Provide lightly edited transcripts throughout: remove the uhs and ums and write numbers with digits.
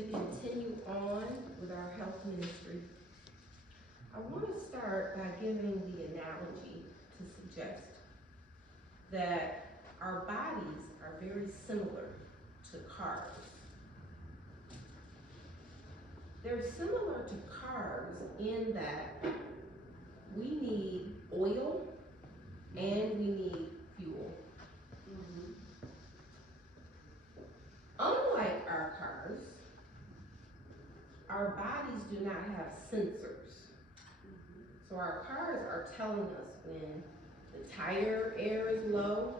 to continue on with our health ministry, I want to start by giving the analogy to suggest that our bodies are very similar to cars. They're similar to cars in that we need oil and we need fuel. Unlike our cars, our bodies do not have sensors. So our cars are telling us when the tire air is low,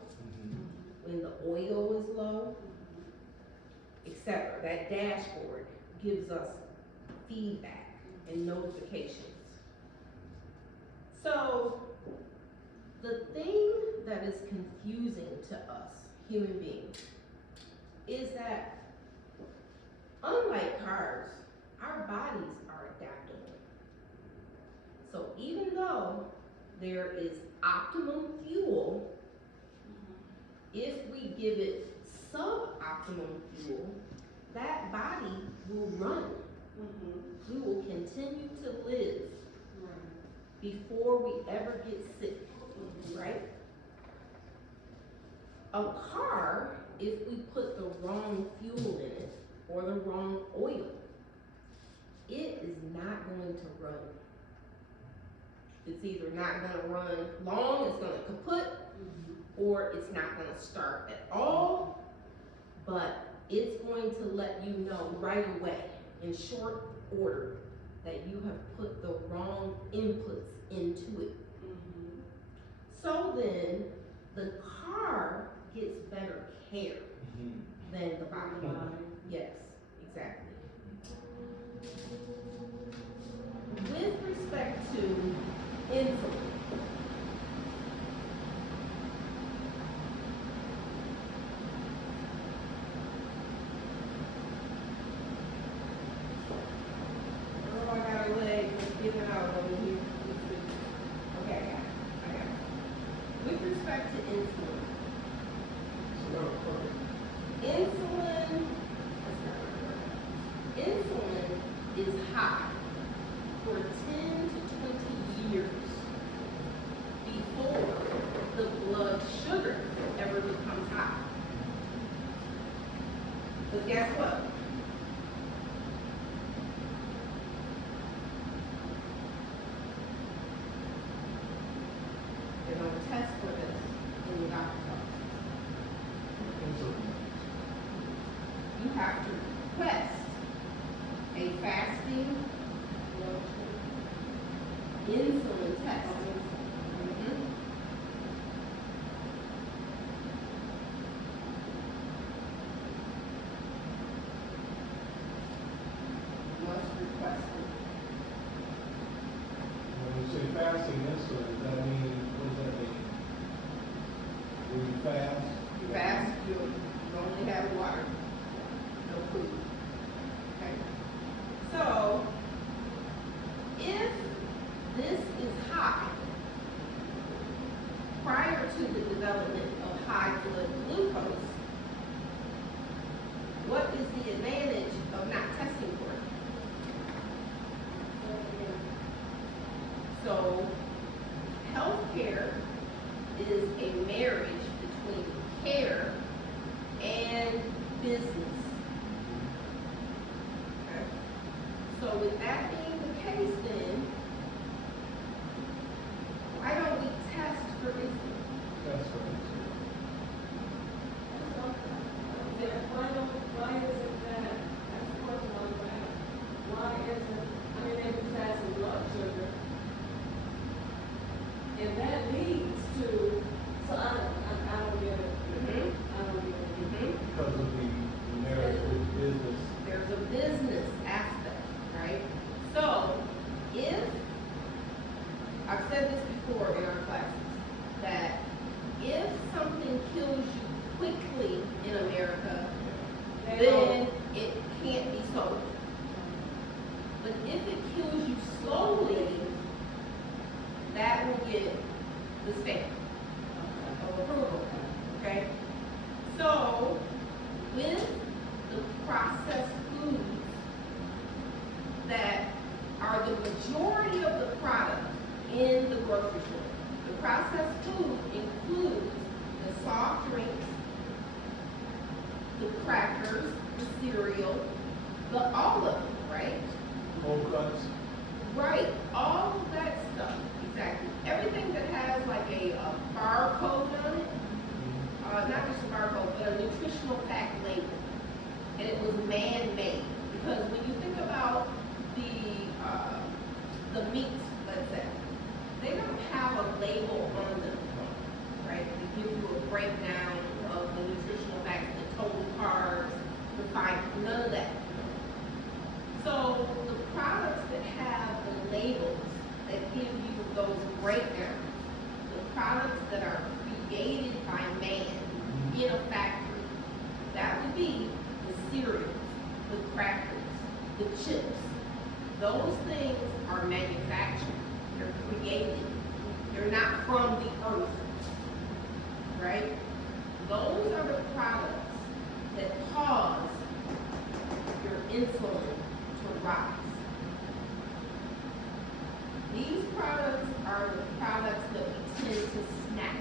when the oil is low, etc. That dashboard gives us feedback and notifications. So the thing that is confusing to us human beings is that unlike cars, our bodies are adaptable. So even though there is optimum fuel, if we give it suboptimum fuel, that body will run. We will continue to live before we ever get sick, right? A car, if we put the wrong fuel in it or the wrong oil, it is not going to run. It's either not going to run long, it's going to kaput, or it's not going to start at all, but it's going to let you know right away, in short order, that you have put the wrong inputs into it. So then, the car gets better care than the body. Yes, exactly. With respect to insulin, oh, I got a leg giving out over here. Okay, I got it. With respect to insulin, insulin is high for 10 to 20 years before the blood sugar ever becomes high. But guess what? They're going to test for this in the doctor's office. You have to request a fasting insulin test. Must request it. When you say fasting insulin, does that mean, what does that mean? When you fast? You fast, you only have water, no food. Okay. So, if this is high, prior to the development of high blood glucose, what is the advantage of not testing for it? So, healthcare is a marriage between care and business. Okay? So with that being the case then, why don't we test for insulin? That's right. Why isn't that, that's the question I was going to ask. Why isn't, I mean, they can test some blood sugar, and that leads to, so I don't get it. I don't get it. Because of the marriage with business. There's a business aspect, right? So, if, I've said this before in our classes, that if something kills you quickly in America, then it can't be sold. But if it kills you slowly, that will get the stamp of approval, okay? So, with the processed foods the crackers, the cereal, the all of it, right? Cold cuts. Right, all of that stuff, exactly. Everything that has like a barcode on it, not just a barcode, but a nutritional fact label. And it was man-made, because when you think about the meats, let's say, they don't have a label on them, right? They give you a breakdown of the nutritional facts, the total carbs, the fiber, none of that. So the products that have the labels that give you those breakdowns, the products that are created by man in a factory, that would be the cereals, the crackers, the chips. Those things are manufactured. They're created. They're not from the earth, right? Those are the products that cause your insulin to rise. These products are the products that we tend to snack.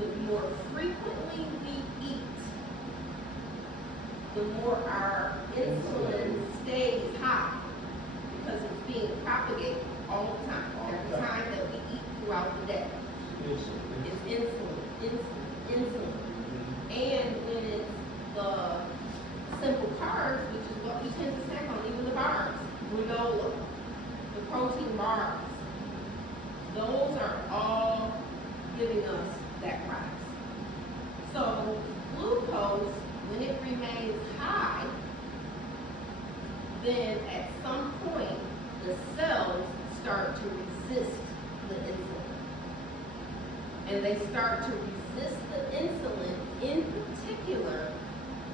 The more frequently we eat, the more our insulin stays high, because it's being propagated all the time, every time that we eat throughout the day. It's insulin. And when it's the simple carbs, which is what we tend to snack on, even the bars, granola, the protein bars, those are all giving us that rise. So glucose, when it remains high, then at some point the cells start to resist the insulin. And they start to resist the insulin, in particular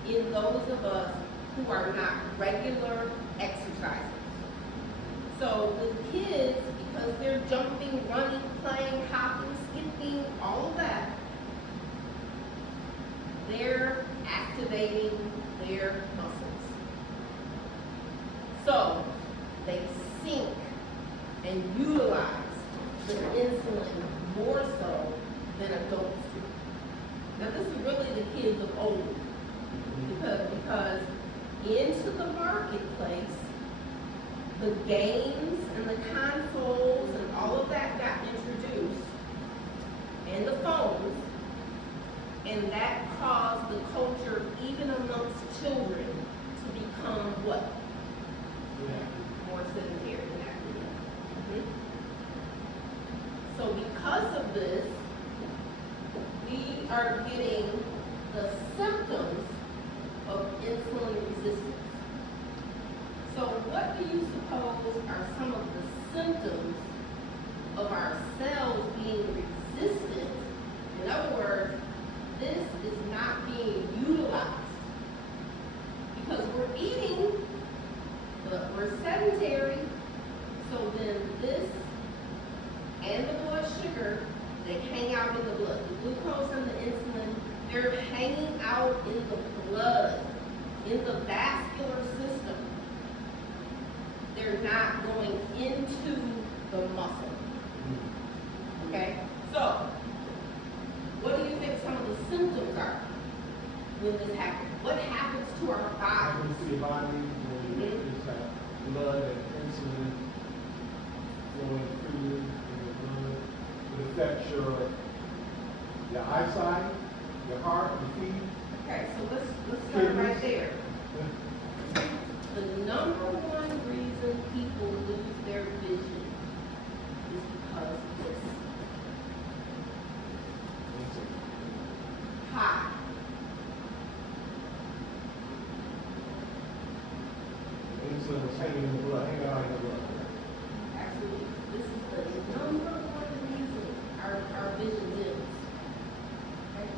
in those of us who are not regular exercisers. So with kids, because they're jumping, running, playing, hopping, skipping, all of that, they're activating their muscles. So they sink and utilize the insulin more so than adults do. Now this is really the kids of old, because into the marketplace, the games and the consoles and all of that got introduced, and the phones, and that caused the culture, even amongst children, to become what? More sedentary than that. So because of this, we are getting the symptoms of insulin resistance. So what do you suppose are some of the symptoms of our cells being resistant? In other words, this is not being utilized because we're eating, but we're sedentary. So then this and the blood sugar, they hang out in the blood. The glucose and the insulin, they're hanging out in the blood, in the vascular system. They're not going into the muscle. Okay? So, what do you think some of the symptoms are when this happens? What happens to our body? Happens to your body when you just have blood and insulin flowing freely in your blood. It affects your eyesight, your heart, your feet. Okay, so let's start right there. The number one reason people lose their vision is because of this. High. Insulin was hanging in the blood, hanging out in the blood. Absolutely. This is the number one reason our vision dims. Okay?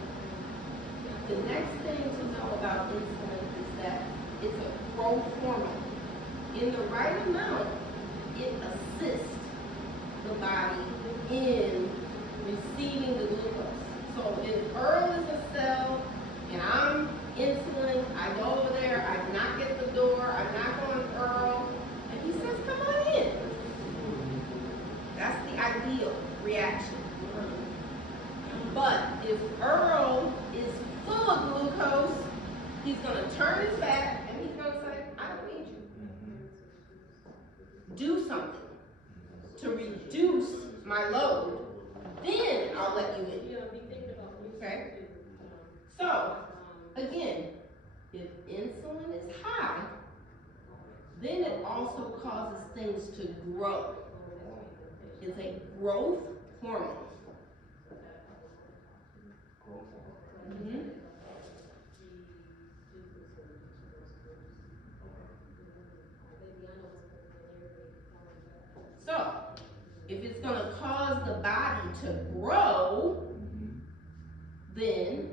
The next thing to know about insulin is that it's a growth hormone. In the right amount, it assists the body in receiving the glucose. So if Earl is a cell and I'm insulin, I go over there, I knock at the door, I knock on Earl, and he says, come on in. That's the ideal reaction. But if Earl is full also causes things to grow. It's a growth hormone. Mhm. So, if it's gonna cause the body to grow, then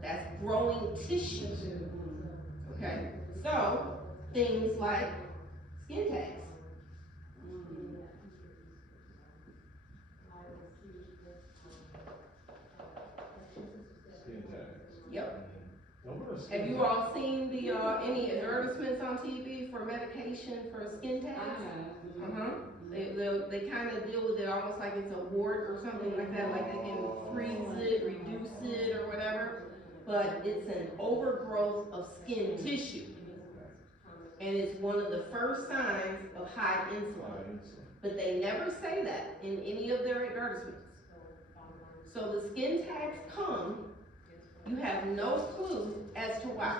that's growing tissue. Okay? So, things like skin tags. Skin tags. Yep. Now, what are skin Have you tags? all seen the any advertisements on TV for medication for skin tags? They kind of deal with it almost like it's a wart or something like that, like they can freeze it, reduce it, or whatever. But it's an overgrowth of skin tissue, and it's one of the first signs of high insulin. But they never say that in any of their advertisements. So the skin tags come, you have no clue as to why.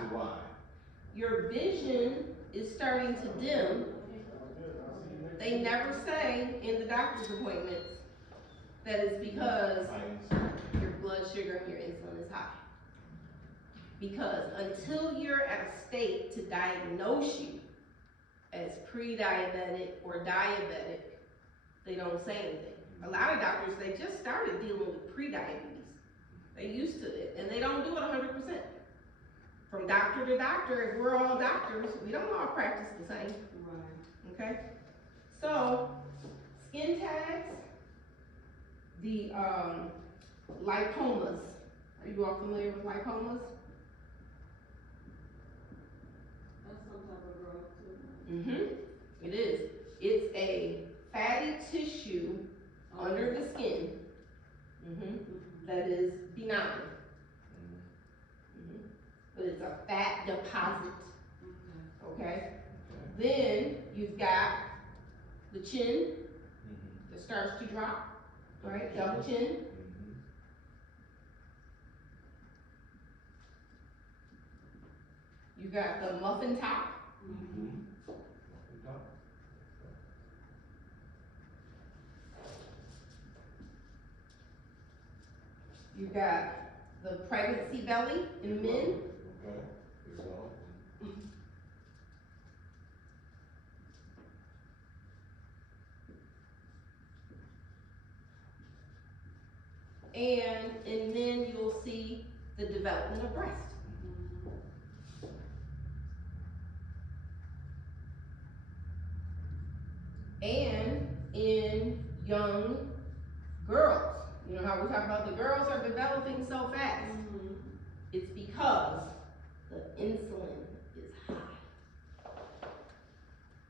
Your vision is starting to dim. They never say in the doctor's appointments that it's because your blood sugar and your insulin is high. Because until you're at a state to diagnose you as pre-diabetic or diabetic, they don't say anything. A lot of doctors, they just started dealing with pre-diabetes. They used to it, and they don't do it 100%. From doctor to doctor, if we're all doctors, we don't all practice the same. Okay? So, skin tags, the lipomas. Are you all familiar with lipomas? That's some type of growth too. Mm-hmm. It is. It's a fatty tissue under the skin that is benign. But it's a fat deposit. Okay? Then you've got the chin that starts to drop, right? Double chin. You got the muffin top. You got the pregnancy belly in men. And in men, you'll see the development of breast. And in young girls, you know how we talk about the girls are developing so fast? It's because the insulin is high.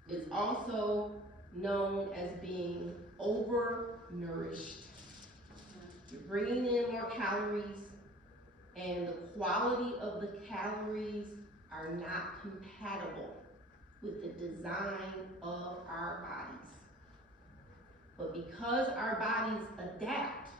It's also known as being overnourished. You're bringing in more calories, and the quality of the calories are not compatible with the design of our bodies. But because our bodies adapt,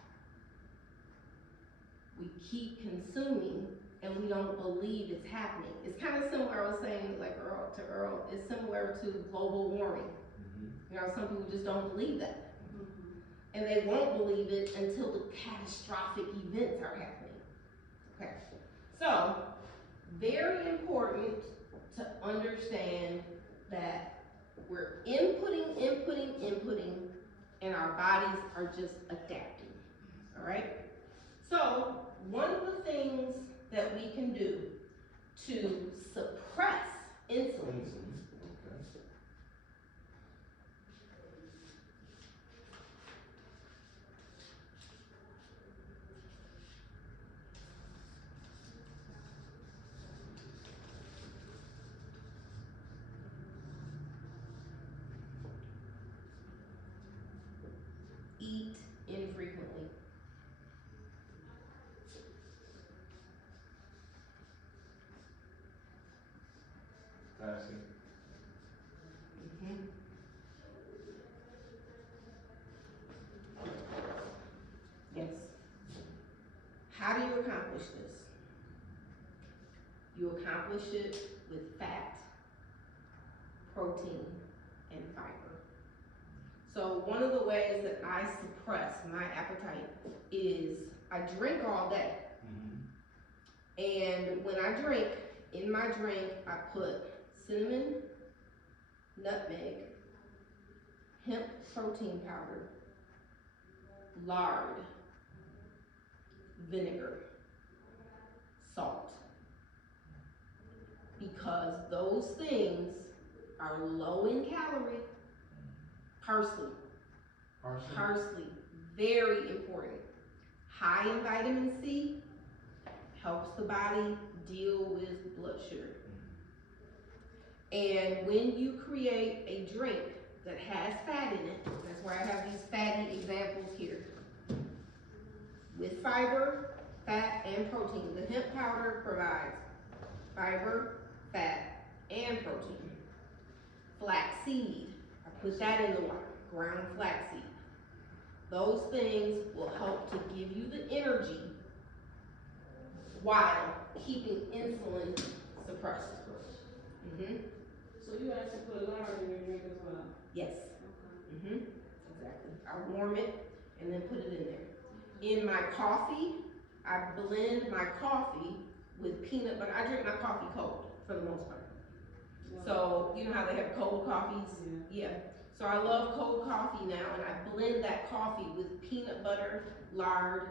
we keep consuming and we don't believe it's happening. It's kind of similar, I was saying like Earl, it's similar to global warming. You know, some people just don't believe that. And they won't believe it until the catastrophic events are happening. Okay, so very important to understand that we're inputting, and our bodies are just adapting, all right? So one of the things that we can do to suppress insulin eat infrequently. Fasting. Yes. How do you accomplish this? You accomplish it with fat, protein, and fiber. So one of the ways that I suppress my appetite is I drink all day. And when I drink, in my drink, I put cinnamon, nutmeg, hemp protein powder, lard, vinegar, salt. Because those things are low in calorie. Parsley, very important. High in vitamin C, helps the body deal with blood sugar. And when you create a drink that has fat in it, that's why I have these fatty examples here. With fiber, fat, and protein. The hemp powder provides fiber, fat, and protein. Flaxseed, I put that in the water, ground flaxseed. Those things will help to give you the energy while keeping insulin suppressed. So you actually put lard in your drink as well? Yes. Okay. Exactly. I warm it and then put it in there. In my coffee, I blend my coffee with peanut butter. I drink my coffee cold for the most part. So you know how they have cold coffees? Yeah. So I love cold coffee now, and I blend that coffee with peanut butter, lard.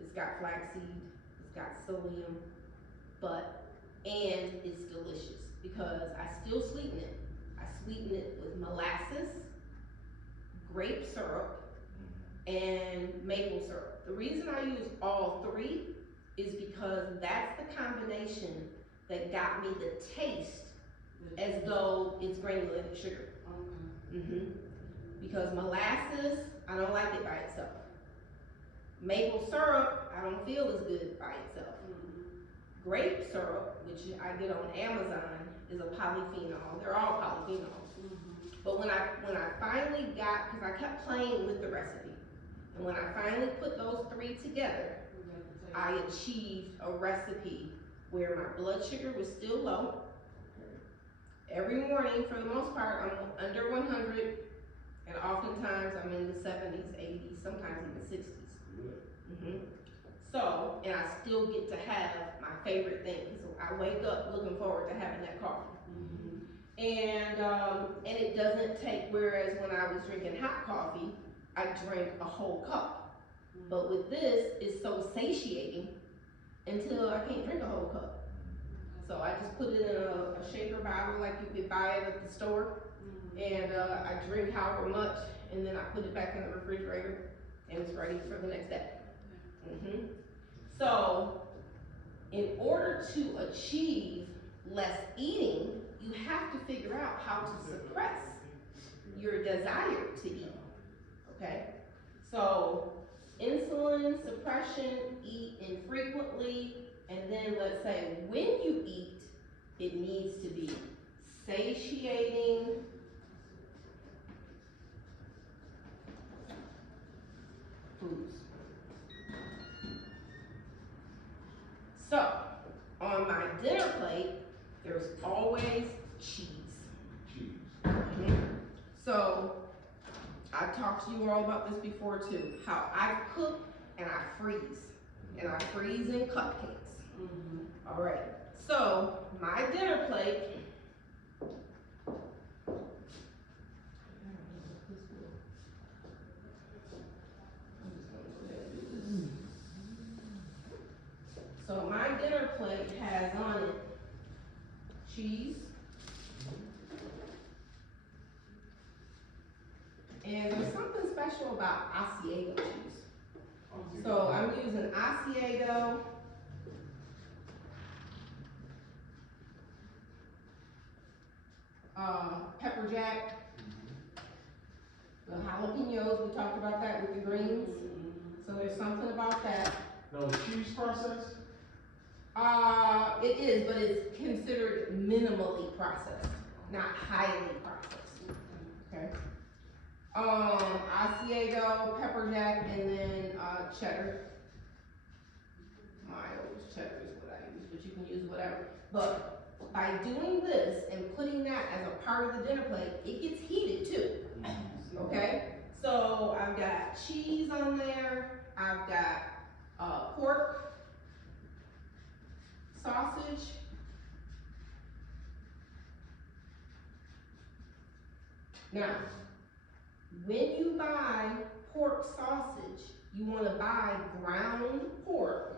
It's got flaxseed, it's got psyllium, and it's delicious because I still sweeten it. I sweeten it with molasses, grape syrup, and maple syrup. The reason I use all three is because that's the combination that got me the taste as though it's granulated sugar. Because molasses, I don't like it by itself. Maple syrup, I don't feel as good by itself. Grape syrup, which I get on Amazon, is a polyphenol. They're all polyphenols. But when I finally got, because I kept playing with the recipe, and when I finally put those three together, I achieved a recipe where my blood sugar was still low. Every morning, for the most part, I'm under 100, and oftentimes I'm in the 70s, 80s, sometimes even 60s. So, and I still get to have my favorite thing. So I wake up looking forward to having that coffee. And it doesn't take, whereas when I was drinking hot coffee, I drank a whole cup. But with this, it's so satiating until I can't drink a whole cup. So I just put it in a shaker bottle like you could buy it at the store. And I drink however much, and then I put it back in the refrigerator, and it's ready for the next day. So, in order to achieve less eating, you have to figure out how to suppress your desire to eat, okay? So, insulin suppression, eat infrequently, and then let's say when you eat, it needs to be satiating, foods. So, on my dinner plate, there's always cheese. So, I've talked to you all about this before too, how I cook and I freeze. And I freeze in cupcakes. All right, so my dinner plate, so my dinner plate has on it cheese, and there's something special about Asiago cheese. So I'm using Asiago, pepper jack, the jalapenos, we talked about that with the greens. So there's something about that. No, the cheese process? It is, but it's considered minimally processed, not highly processed. Okay. Asiago, pepper jack, and then cheddar. Mild cheddar is what I use, but you can use whatever. But by doing this and putting part of the dinner plate, it gets heated too. Okay? So I've got cheese on there, I've got pork, sausage, now, when you buy pork sausage, you wanna buy ground pork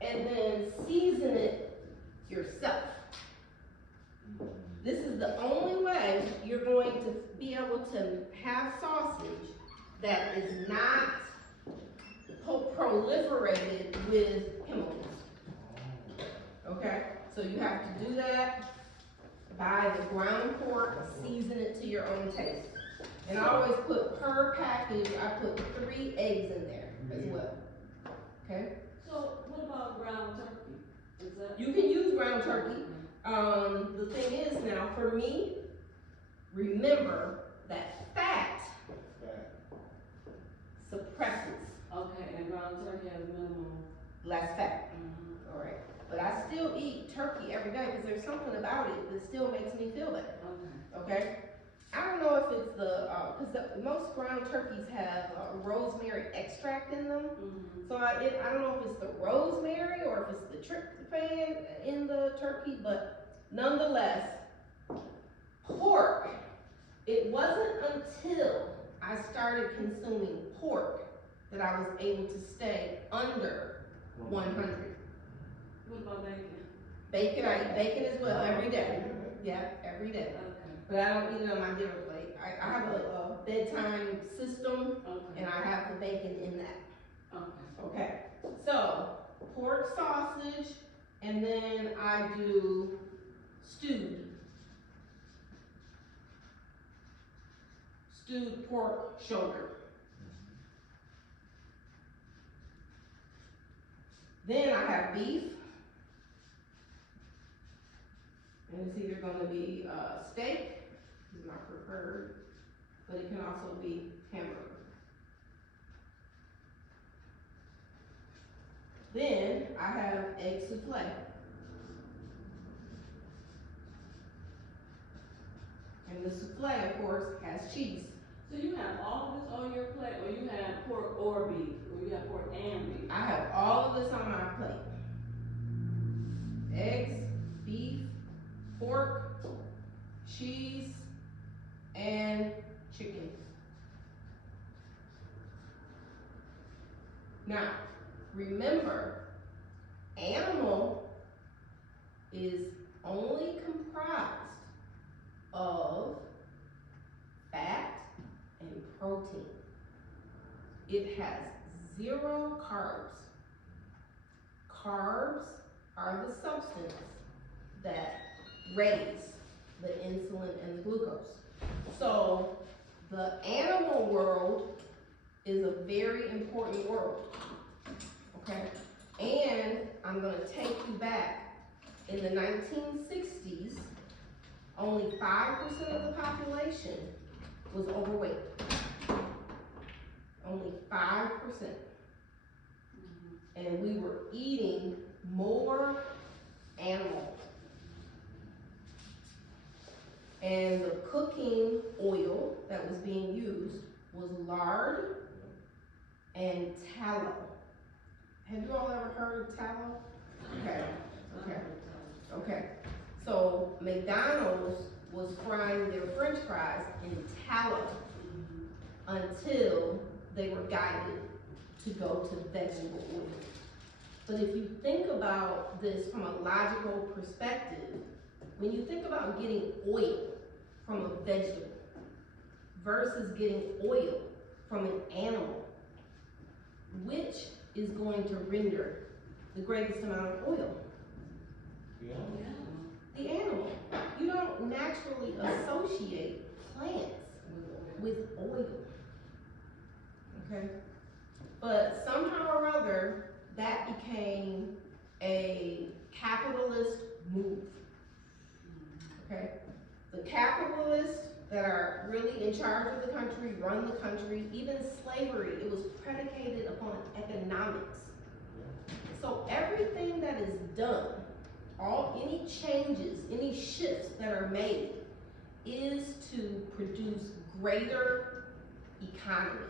and then season it yourself. This is the only way you're going to be able to have sausage that is not proliferated with chemicals. Okay, so you have to do that, buy the ground pork, season it to your own taste. And I always put per package, I put 3 eggs in there as well, okay? So what about ground turkey? Is that? You can use ground turkey. The thing is now, for me, remember that fat suppresses Okay, and ground turkey has minimal. less fat. All right, but I still eat turkey every day because there's something about it that still makes me feel better. Okay. Okay, I don't know if it's the because most ground turkeys have rosemary extract in them. So I don't know if it's the rosemary or if it's the tryptophan in the turkey, but nonetheless, pork. It wasn't until I started consuming pork that I was able to stay under 100. What about bacon? Bacon, I eat bacon as well every day. Yeah, every day. Okay. But I don't eat it on my dinner plate. I have a bedtime system, Okay. and I have the bacon in that. Okay. Okay, so pork sausage, and then I do stewed pork shoulder. Then I have beef, and it's either gonna be steak, is my preferred, but it can also be hamburger. Then I have egg souffle. And the souffle, of course, has cheese. So you have all of this on your plate, or you have pork or beef, or you have pork and beef? I have all of this on my plate. Eggs, beef, pork, cheese, and chicken. Now, remember, animal is only comprised of fat and protein. It has 0 carbs. Carbs are the substance that raise the insulin and the glucose. So the animal world is a very important world, okay? And I'm gonna take you back. In the 1960s, only 5% of the population was overweight. Only 5%. And we were eating more animal. And the cooking oil that was being used was lard and tallow. Have you all ever heard of tallow? Okay. So McDonald's was frying their French fries in tallow until they were guided to go to vegetable oil. But if you think about this from a logical perspective, when you think about getting oil from a vegetable versus getting oil from an animal, which is going to render the greatest amount of oil? The animal. You don't naturally associate plants with oil, okay? But somehow or other, that became a capitalist move, okay? The capitalists that are really in charge of the country, run the country, even slavery, it was predicated upon economics. So everything that is done, any changes, any shifts that are made is to produce greater economy,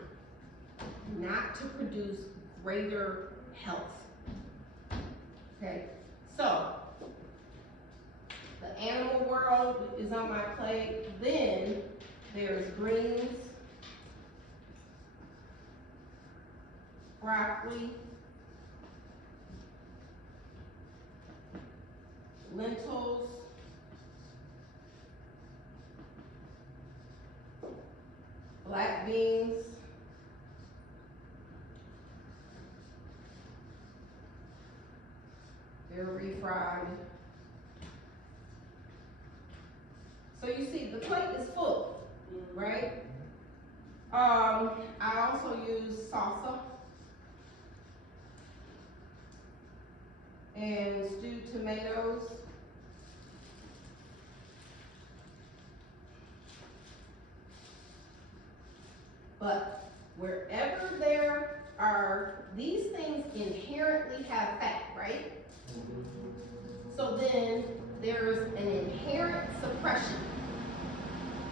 not to produce greater health. Okay, so the animal world is on my plate. Then there's greens, broccoli, lentils, black beans, they're refried. So you see, the plate is full, right? I also use salsa and stewed tomatoes. But wherever there are, these things inherently have fat, right? So then there's an inherent suppression.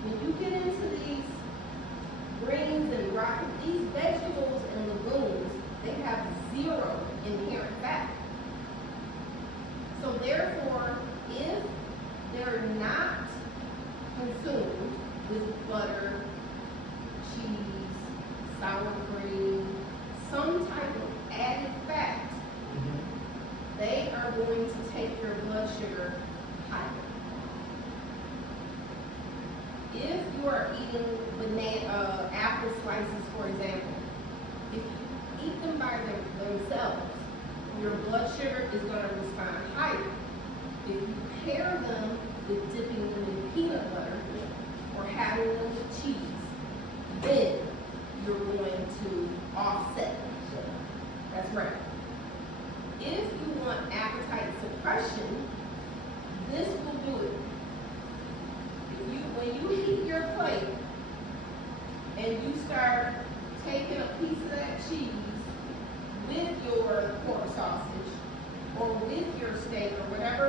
When you get into these greens and broccoli, these vegetables and legumes, they have zero inherent fat. So therefore, if they're not consumed with butter, cheese, sour cream, some type of added fat, they are going to take your blood sugar higher. If you are eating apple slices, for example, if you eat them by themselves, your blood sugar is going to respond higher. If you pair them with dipping them in peanut butter or having them with cheese, then you're going to offset. That's right. If you want appetite suppression, this will do it. When you eat your plate and you start taking a piece of that cheese with your pork sausage or with your steak or whatever,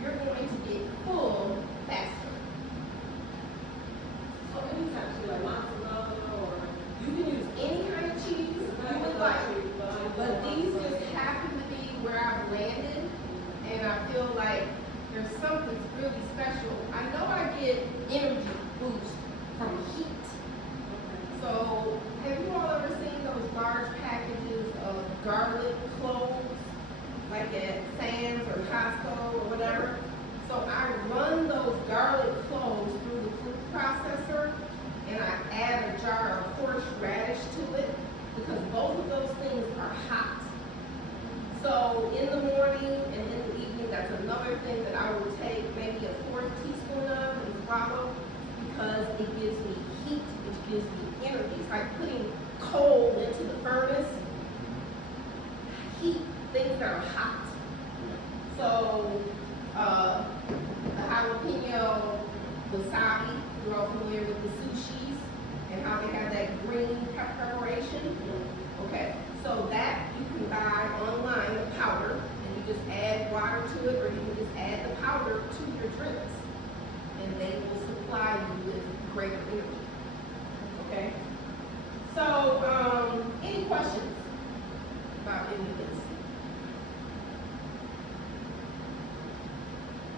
you're going to get full faster. So anytime you like mozzarella or You can use any kind of cheese you would like, but these just happen to be where I've landed, and I feel like there's something really special. I know I get energy boost from heat. So have you all ever seen those large packages of garlic cloves, like at Sam's or Costco or whatever? So I run those garlic cloves through the food processor, and I add a jar of horseradish to it, because both of those things are hot. So in the morning and in the evening, that's another thing that I will take maybe a 4th teaspoon of and swallow, because it gives me heat, it gives me energy. It's like putting coal into the furnace. Heat things that are hot. So the jalapeno, wasabi, you're all familiar with the sushis and how they have that green preparation. Okay, so that you can buy online, the powder, and you just add water to it, or you can just add the powder to your drinks, and they will supply you with greater energy. Okay, so any questions about any of this?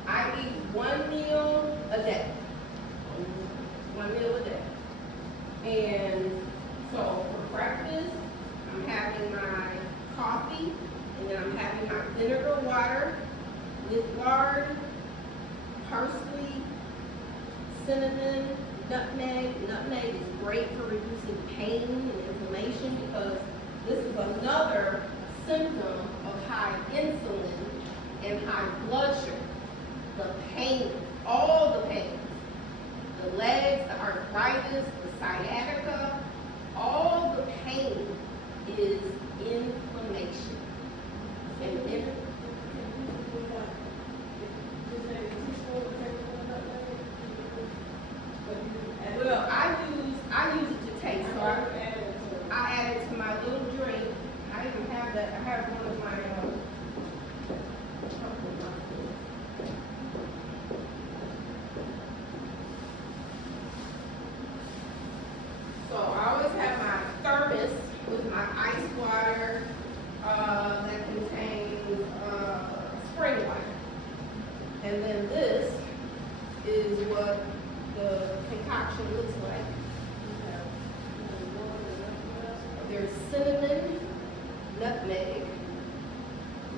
I eat 1 meal a day. 1 meal a day. And so for breakfast, I'm having my coffee, and then I'm having my vinegar water with lard, parsley, cinnamon, nutmeg. Nutmeg is great for reducing pain and inflammation, because this is another symptom of high insulin and high blood sugar. The pain, all the pain, the legs, the arthritis, the sciatica, all the pain is inflammation. And well, I use it to taste, so I add it to my little drink. I even have that. I have one of my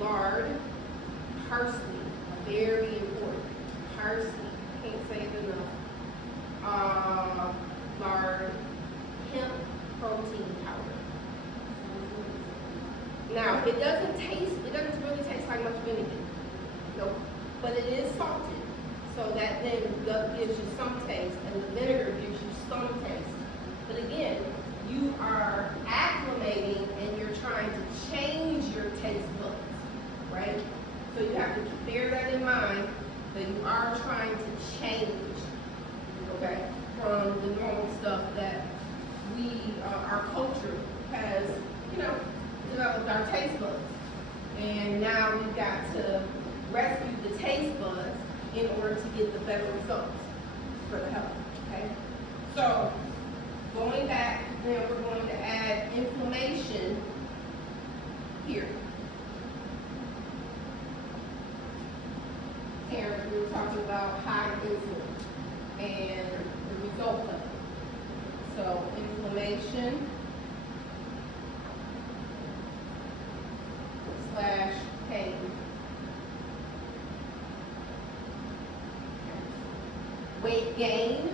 lard, parsley, very important. Parsley, can't say it enough. Lard, hemp protein powder. Now, it doesn't really taste like much vinegar. Nope. But it is salted. So that then gives you some taste, and the vinegar gives you some taste. But again, you are acclimating and you're trying to change your taste buds, right? So you have to bear that in mind, that you are trying to change, okay, from the normal stuff that our culture has, developed our taste buds. And now we've got to rescue the taste buds in order to get the better results for the health, okay? So, going back, then we're going to add inflammation here. Terrence, we were talking about high insulin and the result of it. So, inflammation / pain. Weight gain.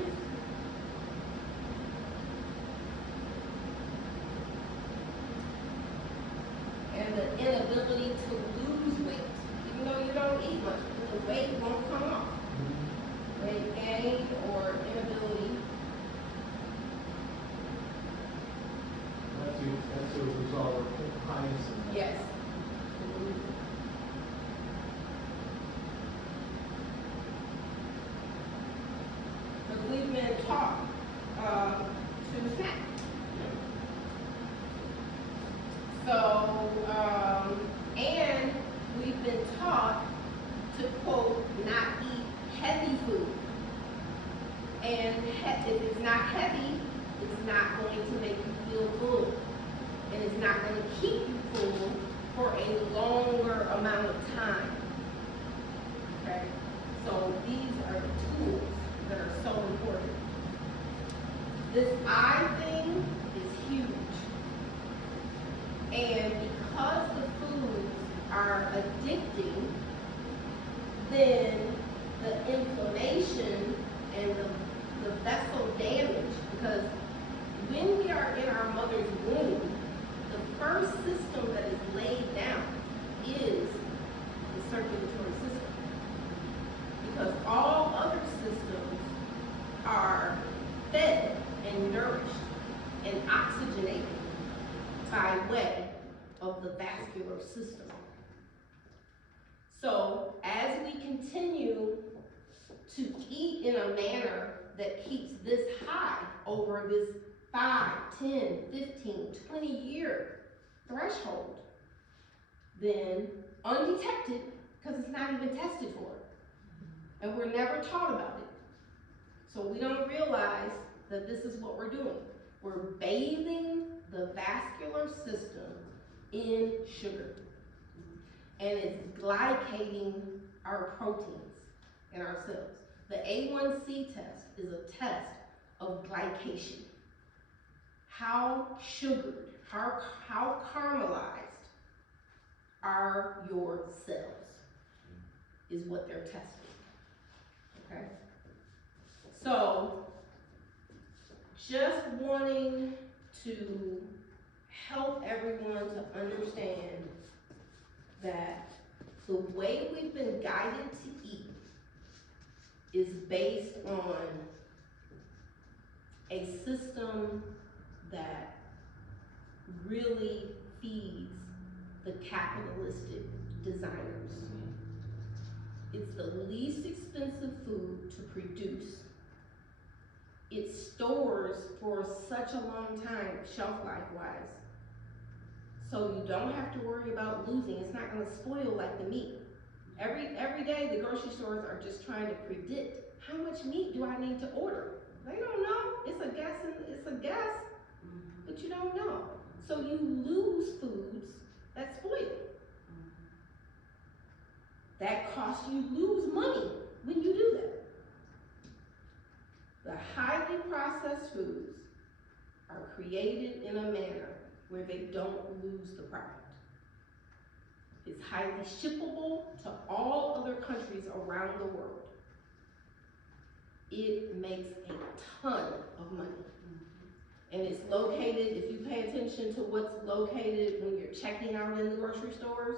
And the inability to lose weight. Even though you don't eat much, the weight won't come off. Weight gain or inability. That's a result of high insulin. Yes. Because we've been taught to snack. So, and we've been taught to, quote, not eat heavy food. And if it's not heavy, it's not going to make you feel full. And it's not going to keep you full for a longer amount of time. Okay? So these are the tools that are so important. This eye thing is huge. And because the foods are addicting, then the inflammation and the vessel damage, because when we are in our mother's womb, the first system that is laid down is the circulatory system. Because all other systems are fed and nourished and oxygenated by way of the vascular system. So as we continue to eat in a manner that keeps this high over this 5, 10, 15, 20-year threshold, then undetected, because it's not even tested for, and we're never taught about it. So we don't realize that this is what we're doing. We're bathing the vascular system in sugar, and it's glycating our proteins in our cells. The A1C test is a test of glycation. How sugared, how caramelized are your cells is what they're testing, okay? So, just wanting to help everyone to understand that the way we've been guided to eat is based on a system that really feeds the capitalistic designers. It's the least expensive food to produce. It stores for such a long time, shelf life wise. So you don't have to worry about losing. It's not gonna spoil like the meat. Every day the grocery stores are just trying to predict how much meat do I need to order. They don't know. It's a guess, but you don't know. So you lose foods that spoil. That costs you lose money when you do that. The highly processed foods are created in a manner where they don't lose the product. It's highly shippable to all other countries around the world. It makes a ton of money. And it's located, if you pay attention to what's located when you're checking out in the grocery stores,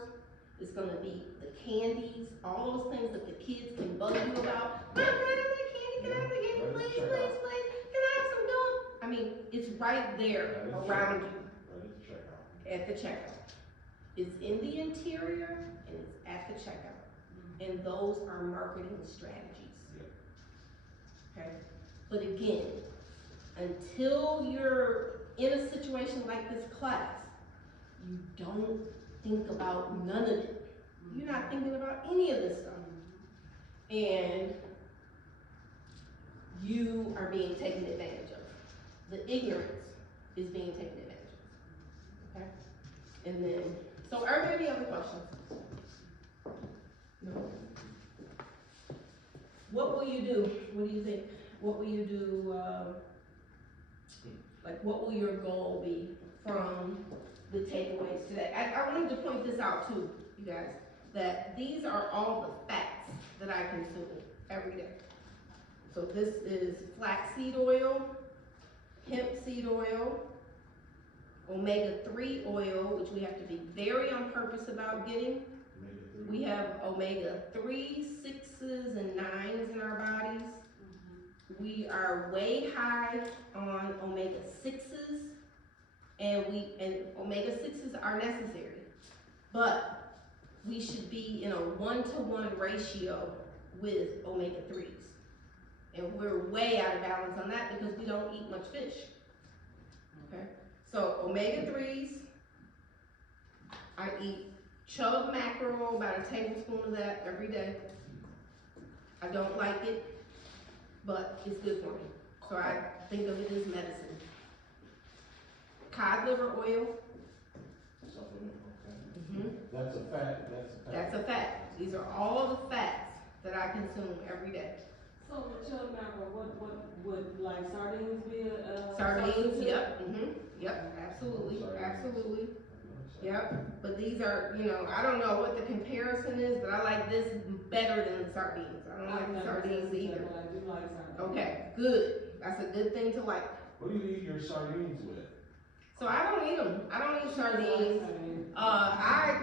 it's gonna be the candies, all those things that the kids can bug you about. Mom, can I have that candy? Can I have that candy? Please, please, please. Can I have some gum? I mean, it's right there around you at the checkout. It's in the interior and it's at the checkout. And those are marketing strategies. Okay? But again, until you're in a situation like this class, you don't think about none of it. You're not thinking about any of this stuff. And you are being taken advantage of. The ignorance is being taken advantage of. Okay? And then, so are there any other questions? No. What will you do? What do you think? What will you do? Like, what will your goal be from the takeaways today? I wanted to point this out too, you guys, that these are all the fats that I consume every day. So this is flaxseed oil, hemp seed oil, omega-3 oil, which we have to be very on purpose about getting. We have omega-3, 6s, and 9s in our bodies. We are way high on omega-6s, and omega-6s are necessary, but we should be in a 1-to-1 ratio with omega-3s. And we're way out of balance on that because we don't eat much fish. Okay? So omega-3s, I eat chub mackerel, about a tablespoon of that every day. I don't like it, but it's good for me. So I think of it as medicine. Cod liver oil. That's a fact. That's a fact. These are all the fats that I consume every day. So the chub mackerel, what would like sardines be a Sardines, substitute? yep, yep, absolutely, absolutely. Yep, but these are, you know, I don't know what the comparison is, but I like this better than the sardines. I don't like the sardines either. But I do like sardines. Okay, good. That's a good thing to like. What do you eat your sardines with? So I don't eat them. I don't eat sardines. I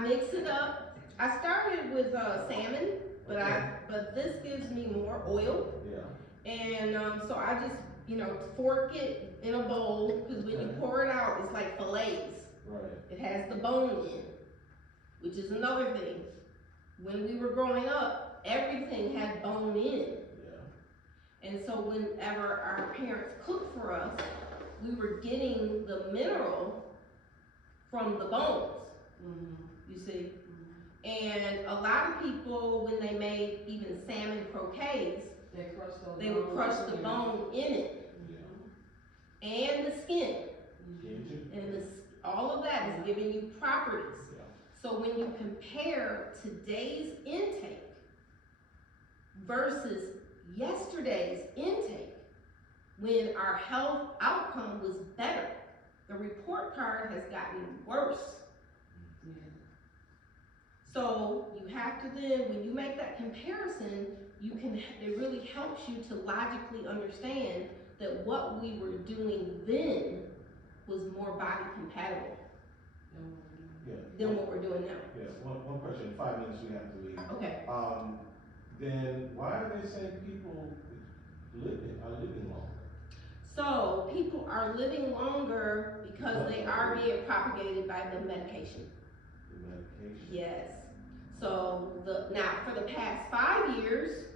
mix it up. I started with salmon, but this gives me more oil. Yeah. And so I just, you know, fork it in a bowl, because when you pour it out, it's like fillets. Right. It has the bone in, which is another thing. When we were growing up, everything had bone in. Yeah. And so whenever our parents cooked for us, we were getting the mineral from the bones, you see. And a lot of people, when they made even salmon croquets, they would crush the bone in it. Yeah. And the skin. And all of that is giving you properties. Yeah. So when you compare today's intake versus yesterday's intake, when our health outcome was better, the report card has gotten worse. Yeah. So you have to then, when you make that comparison, it really helps you to logically understand that what we were doing then was more body compatible than what we're doing now. Yeah, one question, 5 minutes we have to leave. Okay. Then why are they saying people are living longer? So people are living longer because they are being propagated by the medication. The medication? Yes. So now for the past 5 years,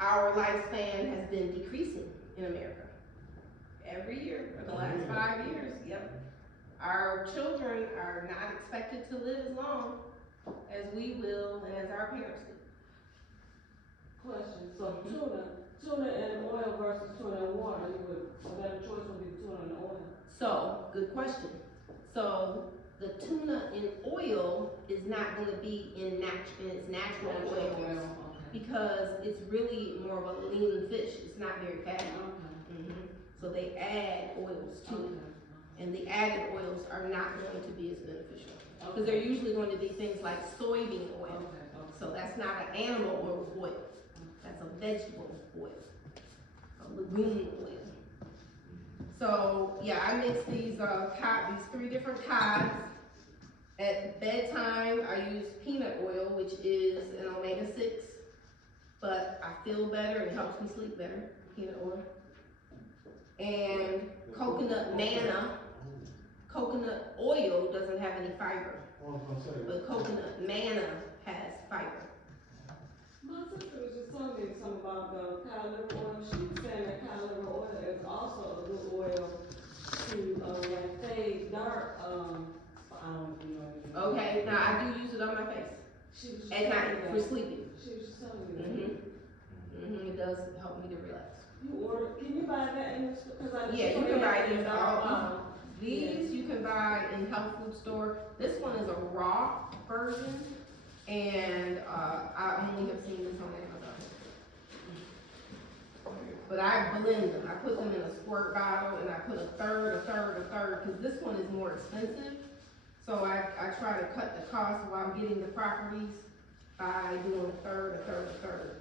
our lifespan has been decreasing in America. Every year for the last 5 years, yep. Our children are not expected to live as long as we will and as our parents do. Question, so tuna and oil versus tuna and water, so that choice would be tuna and oil? So, good question. So the tuna in oil is not going to be in its natural oil, okay, because it's really more of a lean fish. It's not very fatty. Okay. So they add oils to it. And the added oils are not going to be as beneficial. Because they're usually going to be things like soybean oil. So that's not an animal oil. That's a vegetable oil, a legume oil. So yeah, I mix these these 3 different cods. At bedtime, I use peanut oil, which is an omega-6, but I feel better and it helps me sleep better. Peanut oil and coconut manna. Coconut oil doesn't have any fiber, but coconut manna has fiber. My sister was just telling me something about the cow liver oil. She was saying that cow liver oil is also a good oil to like fade dark. I don't know. Okay, now I do use it on my face She was just at night for sleeping. She was just telling me that. It does help me to relax. You order? Can you buy that in the store? Because I Yeah, you can buy it these all. These you can buy in health food store. This one is a raw version, and I only have seen this on Amazon. But I blend them. I put them in a squirt bottle, and I put a third, because this one is more expensive. So I try to cut the cost while getting the properties by doing a third.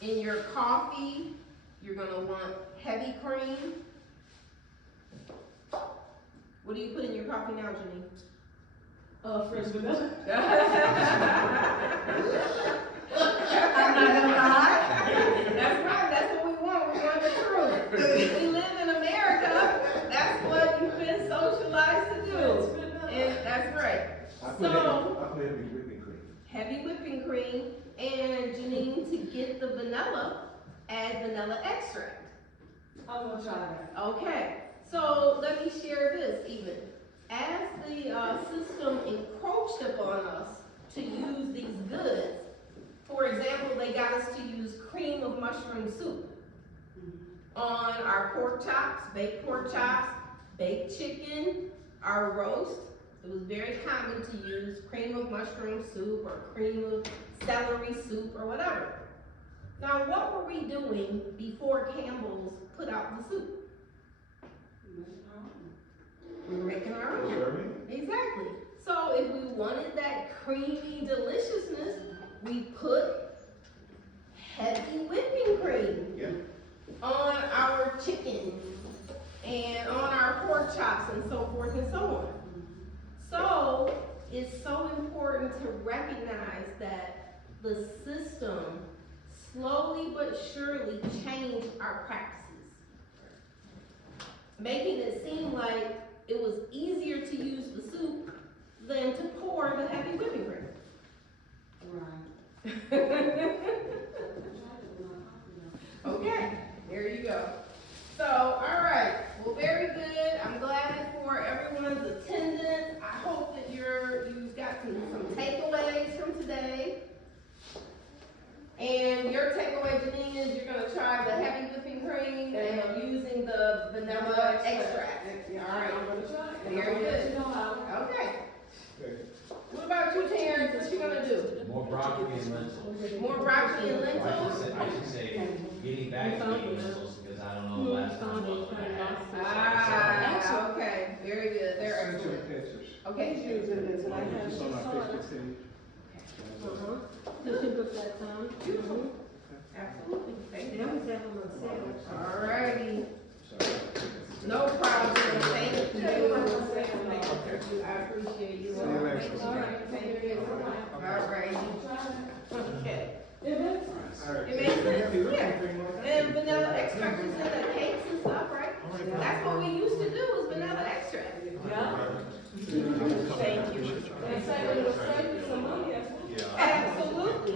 In your coffee, you're gonna want heavy cream. What do you put in your coffee now, Janine? Fresh vanilla. I'm not gonna lie. That's right, that's what we want. We want the truth. We live in America. That's what you've been socialized to do. And that's right. I put heavy whipping cream. Heavy whipping cream, and Janine, to get the vanilla, add vanilla extract. I'm gonna try that. Okay, so let me share this even. As the system encroached upon us to use these goods, for example, they got us to use cream of mushroom soup on our pork chops, baked chicken, our roast. It was very common to use cream of mushroom soup or cream of celery soup or whatever. Now, what were we doing before Campbell's put out the soup? We were making our own. Exactly. So if we wanted that creamy deliciousness, we put heavy whipping cream on our chicken and on our pork chops and so forth and so on. So it's so important to recognize that the system slowly but surely changed our practices, making it seem like it was easier to use the soup than to pour the heavy whipping cream. Right. Okay, there you go. So, all right, well, very good. I'm glad for everyone's attendance. I hope that you've got some takeaways from today. And your takeaway, Janine, is you're gonna try the heavy whipping cream and using the vanilla extract. All right, I'm gonna try it. very good. You know how. Okay. What about you, Terrence? What you gonna do? More broccoli and lentils. More broccoli and I lentils? should say, getting back to eating lentils, because I don't know the last time what I had. Ah, okay, very good. They're Send your excellent. pictures. Okay. Just on our Facebook page. Beautiful. Absolutely. Thank you. All righty. No problem. Thank you. I appreciate you. See you later. All right. Thank you. All right. Okay. It is. It makes sense, yeah. And vanilla extract is in the cakes and stuff, right? That's what we used to do, was vanilla extract. Yeah. Thank you. And say it will save you some money as well. Absolutely.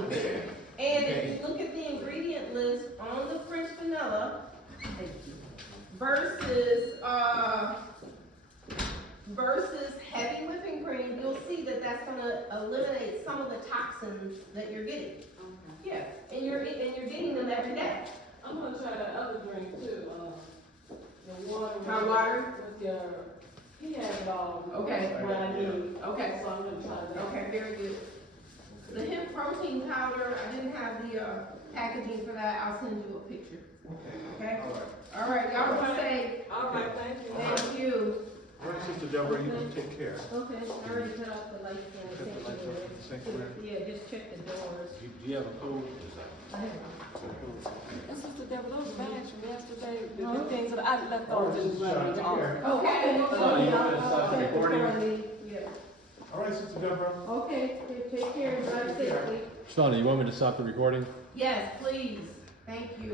And if you look at the ingredient list on the French vanilla versus heavy whipping cream, you'll see that that's gonna eliminate some of the toxins that you're getting. Yeah, and you're getting them every day. I'm gonna try that other drink too, the water. My water? With your, he has it all. Okay. What I need. Okay. So I'm gonna try that. Okay, very good. The hemp protein powder, I didn't have the packaging for that. I'll send you a picture. Okay? All right. All right, y'all be safe. All right, thank you. Thank you. All right, Sister Deborah, you can take care. Okay, I already cut off the lights in the Cut the lights off in the sanctuary. sanctuary. Yeah, just check the doors. Do you have a code? I have And Sister Deborah, those bags from yesterday, the things that I left All those right, in Sister the Sharon, running take off. care. Okay. So you want to stop the recording? Yeah. All right, Sister Deborah. Okay, take care, drive safely. Shauna, you want me to stop the recording? Yes, please. Thank you.